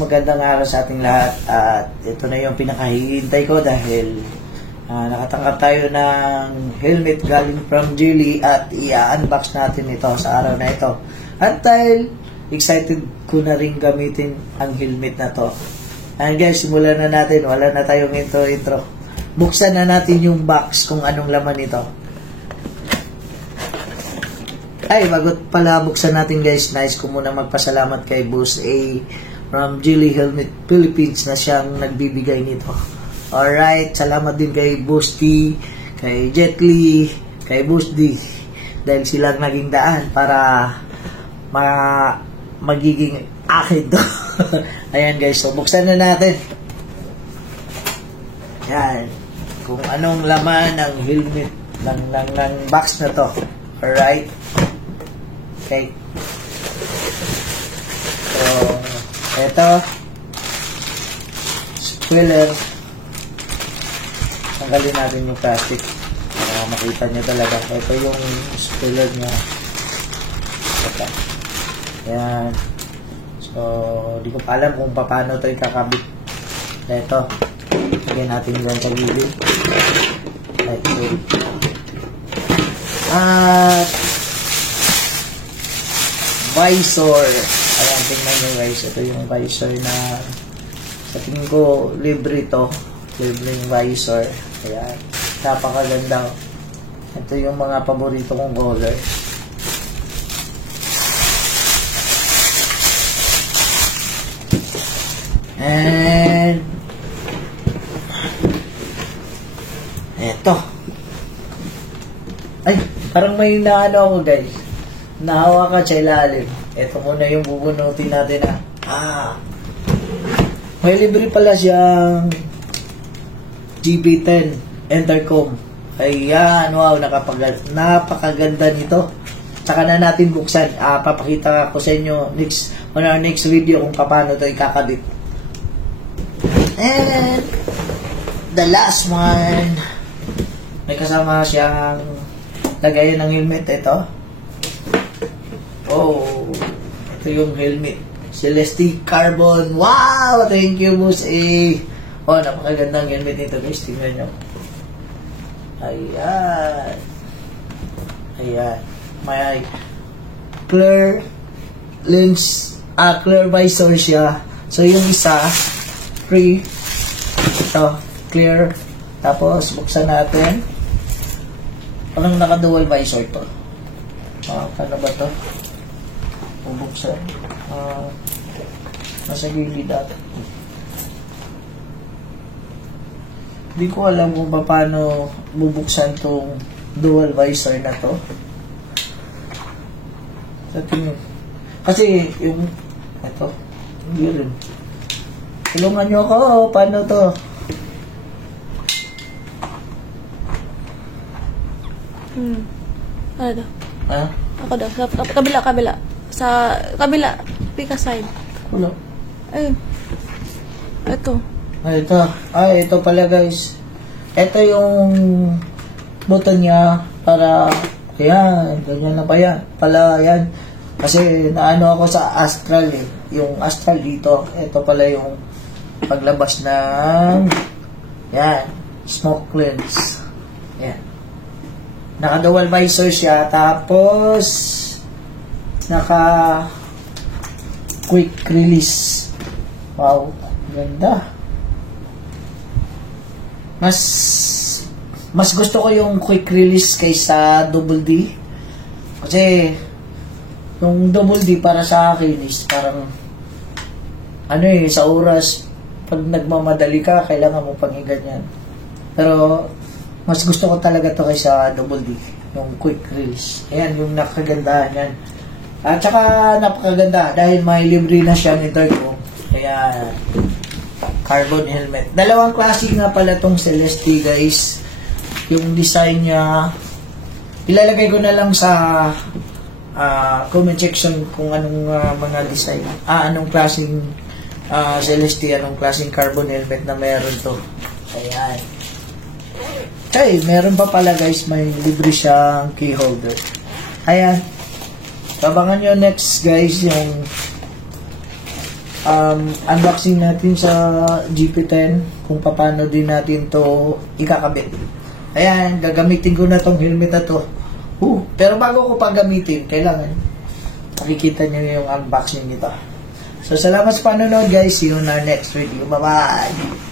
Magandang araw sa ating lahat at ito na yung pinakahihintay ko dahil nakatangkap tayo ng helmet galing from Geely at i-unbox natin ito sa araw na ito. At dahil excited ko na rin gamitin ang helmet na to. And guys, simulan na natin. Wala na tayong intro. Buksan na natin yung box kung anong laman nito. Ay, bago pala buksan natin guys, nais ko muna magpasalamat kay Boss A from Geely Helmet Philippines na siyang nagbibigay nito. Alright, salamat din kay Boss T, kay Jet Li, kay Boss D dahil silang naging daan para magiging akin to. Ayan guys, so buksan na natin. Yan, kung anong laman ng helmet ng box na to. Alright. Okay. So, ito. Spoiler. Tanggalin natin yung plastic para makita nyo talaga. Ito yung spoiler niya. Ito. Ayan. So, di ko pa alam kung paano ito ikakabit. Ito. Lagyan natin dyan sa gilid. Ito. At visor. Ayan, tingnan nyo guys. Ito yung visor na sa tingin ko libre ito. Libre yung visor. Ayan. Napakaganda. Ito yung mga paborito kong color. And eto. Ay, parang may naano ako guys. Nahawakan sa ilalim. Ito muna yung bubunutin natin may libre pala siyang GB10 intercom. Ayan, wow, napakaganda nito. Tsaka na natin buksan. Papakita ko sa inyo on our next video kung paano ito ikakabit. And the last one, may kasama siyang lagayan ng helmet. Ito. Oh, ito yung helmet. Celeste Carbon. Wow! Thank you, Boss A. Oh, napakagandang helmet nito, guys. Tingnan nyo. Ayan. Ayan. May clear lens, clear visor siya. So, yung isa, free. Ito, clear. Tapos, buksan natin. Parang naka-dual visor to. Paano ba to? Bubuksan. Nasa gilid natin. Hindi ko alam kung paano bubuksan tong dual visor na to. Sa tingin. Kasi yung ito, hindi rin. Tulungan nyo ako. Paano to? Ano daw? Ha? Ako daw. Kabila. Sa kabila. Pika side. Wala. Ay. Ito. Ito. Ito pala guys. Ito yung button niya para yan. Ganyan na pa yan. Pala yan. Kasi naano ako sa Astral eh. Yung Astral dito. Ito pala yung paglabas ng yan. Smoke cleanse. Yan. Naka-dual visor siya. Tapos naka quick release. Wow. Ganda. Mas gusto ko yung quick release kaysa double D. Kasi yung double D para sa akin is parang sa oras pag nagmamadali ka, kailangan mo pang ganyan. Pero mas gusto ko talaga to kaysa double D, yung quick release. Ayan, yung nakagandahan yan. At saka napakaganda dahil may libre na siyang intercom. Kaya carbon helmet. Dalawang klase nga pala tong Celeste guys. Yung design niya, ilalagay ko na lang sa comment section kung anong mga design. Anong klaseng Celeste, anong klaseng carbon helmet na meron to. Ayan. Okay, meron pa pala guys, may libre siyang key holder. Ayan. Abangan nyo next guys yung unboxing natin sa GP10 kung paano din natin to ikakabit. Ayan, gagamitin ko na tong helmet na to. Pero bago ko pang gamitin, kailangan makikita nyo yung unboxing nito. So, salamat sa panonood guys. See you in our next video. Bye-bye!